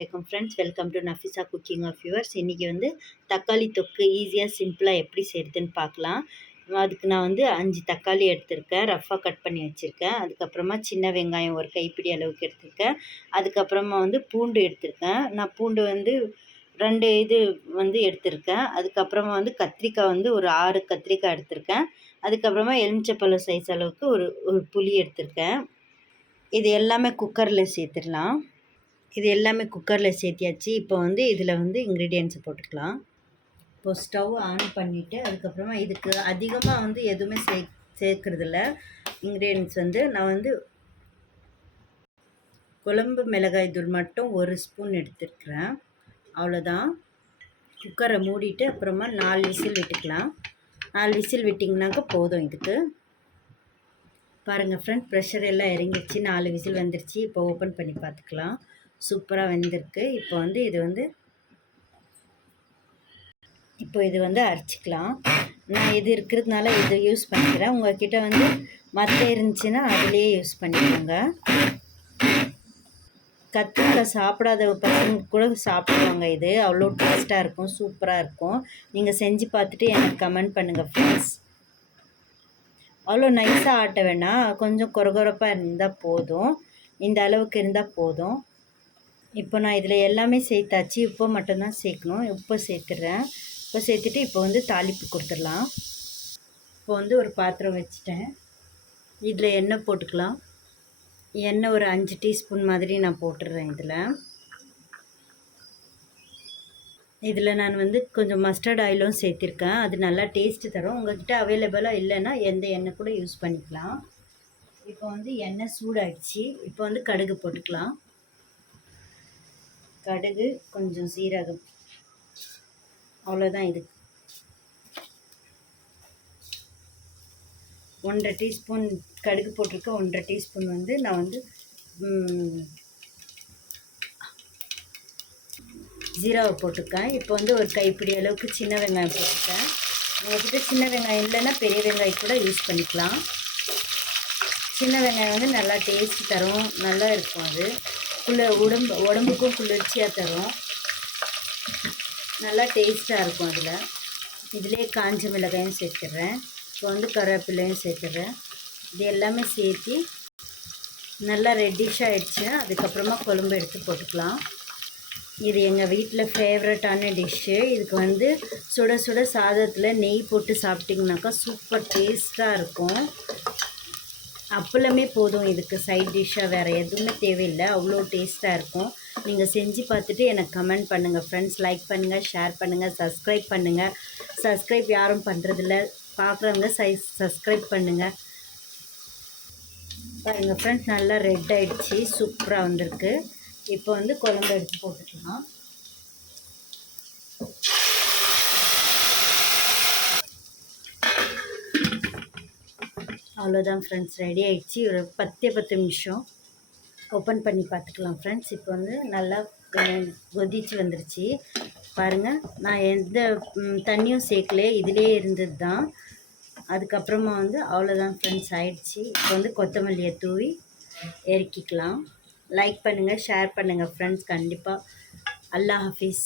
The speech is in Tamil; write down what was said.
வணக்கம் friends, welcome to Nafisa cooking of yours. இன்றைக்கி வந்து தக்காளி தொக்கு ஈஸியாக சிம்பிளாக எப்படி செய்கிறதுன்னு பார்க்கலாம். அதுக்கு நான் வந்து 5 தக்காளி எடுத்திருக்கேன், ரஃப்பாக கட் பண்ணி வச்சுருக்கேன். அதுக்கப்புறமா சின்ன வெங்காயம் ஒரு கைப்பிடி அளவுக்கு எடுத்திருக்கேன். அதுக்கப்புறமா வந்து பூண்டு எடுத்திருக்கேன். நான் பூண்டு வந்து 2 இது வந்து எடுத்திருக்கேன். அதுக்கப்புறமா வந்து கத்திரிக்காய் வந்து ஒரு 6 கத்திரிக்காய் எடுத்திருக்கேன். அதுக்கப்புறமா எலுமிச்சப்பழம் சைஸ் அளவுக்கு ஒரு ஒரு புளி எடுத்திருக்கேன். இது எல்லாமே குக்கரில் சேர்த்துடலாம். இது எல்லாமே குக்கரில் சேர்த்தியாச்சு. இப்போ வந்து இதில் வந்து இன்க்ரீடியன்ட்ஸை போட்டுக்கலாம். இப்போ ஸ்டவ் ஆன் பண்ணிவிட்டு அதுக்கப்புறமா இதுக்கு அதிகமாக வந்து எதுவுமே சேர்க்குறதில்ல. இன்க்ரீடியன்ட்ஸ் வந்து நான் வந்து குழம்பு மிளகாய் தூள் மட்டும் 1 ஸ்பூன் எடுத்துருக்குறேன். அவ்வளோதான். குக்கரை மூடிட்டு அப்புறமா 4 விசில் விட்டுக்கலாம். 4 விசில் விட்டிங்கனாக்கா போதும். இதுக்கு பாருங்கள் ஃப்ரெண்ட், ப்ரெஷர் எல்லாம் இறங்கிடுச்சு. 4 விசில் வந்துருச்சு. இப்போ ஓப்பன் பண்ணி பார்த்துக்கலாம். சூப்பராக வெந்திருக்கு. இப்போ வந்து இது வந்து அரைச்சிக்கலாம். நான் இது இருக்கிறதுனால இதை யூஸ் பண்ணிக்கிறேன். உங்கள்கிட்ட வந்து மற்ற இருந்துச்சுன்னா அதிலே யூஸ் பண்ணிக்கோங்க. கத்திரிக்காய் சாப்பிடாத பசங்க கூட சாப்பிடுவாங்க. இது அவ்வளோ டேஸ்ட்டாக இருக்கும், சூப்பராக இருக்கும். நீங்கள் செஞ்சு பார்த்துட்டு எனக்கு கமெண்ட் பண்ணுங்கள் ஃப்ரெண்ட்ஸ். அவ்வளோ நைஸாக ஆட்ட வேணாம், கொஞ்சம் கொரகொரப்பாக இருந்தால் போதும். இந்த அளவுக்கு இருந்தால் போதும். இப்போ நான் இதில் எல்லாமே சேர்த்தாச்சு. உப்பு மட்டும்தான் சேர்க்கணும். உப்பு சேர்த்துடுறேன். உப்பு சேர்த்துட்டு இப்போ வந்து தாளிப்பு கொடுத்துடலாம். இப்போ வந்து ஒரு பாத்திரம் வச்சுட்டேன். இதில் எண்ணெய் போட்டுக்கலாம். எண்ணெய் ஒரு 5 டீஸ்பூன் மாதிரி நான் போட்டுடுறேன். இதில் நான் வந்து கொஞ்சம் மஸ்டர்ட் ஆயிலும் சேர்த்திருக்கேன். அது நல்லா டேஸ்ட்டு தரும். உங்கள்கிட்ட அவைலபிளாக இல்லைன்னா எந்த எண்ணெய் கூட யூஸ் பண்ணிக்கலாம். இப்போ வந்து எண்ணெய் சூடாகிடுச்சு. இப்போ வந்து கடுகு போட்டுக்கலாம். கடுகு, கொஞ்சம் சீரகம், அவ்வளோதான். இது 1.5 டீஸ்பூன் கடுகு போட்டிருக்கேன். 1.5 டீஸ்பூன் வந்து நான் வந்து ஜீராவை போட்டிருக்கேன். இப்போ வந்து ஒரு கைப்பிடி அளவுக்கு சின்ன வெங்காயம் போட்டிருக்கேன். உங்கள்கிட்ட சின்ன வெங்காயம் இல்லைன்னா பெரிய வெங்காயம் கூட யூஸ் பண்ணிக்கலாம். சின்ன வெங்காயம் வந்து நல்லா டேஸ்ட் தரும், நல்லா இருக்கும். அது உடம்புக்கும் குளிர்ச்சியாக தரும், நல்லா டேஸ்ட்டாக இருக்கும். இதிலே காஞ்ச மிளகாயும் சேர்த்துடுறேன். இப்போ வந்து கருவேப்பிலையும் சேர்த்துடுறேன். இது எல்லாமே சேர்த்து நல்லா ரெட்டிஷ் ஆகிடுச்சுன்னா அதுக்கப்புறமா குழம்பு எடுத்து போட்டுக்கலாம். இது எங்கள் வீட்டில் ஃபேவரட்டான டிஷ்ஷு. இதுக்கு வந்து சுட சுட சாதத்தில் நெய் போட்டு சாப்பிட்டிங்கனாக்கா சூப்பர் டேஸ்ட்டாக இருக்கும். அப்பளமே போதும் இதுக்கு சைட் டிஷ்ஷாக, வேறு எதுவுமே தேவையில்லை. அவ்வளோ டேஸ்ட்டாக இருக்கும். நீங்கள் செஞ்சு பார்த்துட்டு எனக்கு கமெண்ட் பண்ணுங்கள் ஃப்ரெண்ட்ஸ். லைக் பண்ணுங்கள், ஷேர் பண்ணுங்கள், சப்ஸ்கிரைப் பண்ணுங்கள். சப்ஸ்கிரைப் யாரும் பண்ணுறதில்ல, பார்க்குறவங்க சப்ஸ்கிரைப் பண்ணுங்கள். பாருங்கள் ஃப்ரெண்ட்ஸ், நல்லா ரெட் ஆகிடுச்சு, சூப்பராக வந்திருக்கு. இப்போ வந்து குழம்பு எடுத்து போட்டுக்கலாம். அவ்வளோதான் ஃப்ரெண்ட்ஸ், ரெடி ஆகிடுச்சு. ஒரு 10 நிமிஷம் ஓப்பன் பண்ணி பார்த்துக்கலாம் ஃப்ரெண்ட்ஸ். இப்போ வந்து நல்லா கொதிச்சு வந்துருச்சு. பாருங்கள், நான் எந்த தண்ணியும் சேர்க்கல, இதிலே இருந்தது தான். அதுக்கப்புறமா வந்து அவ்வளோதான் ஃப்ரெண்ட்ஸ், ஆயிடுச்சு. இப்போ வந்து கொத்தமல்லியை தூவி இறக்கிக்கலாம். லைக் பண்ணுங்கள், ஷேர் பண்ணுங்கள் ஃப்ரெண்ட்ஸ். கண்டிப்பாக. அல்லாஹ் ஹாஃபிஸ்.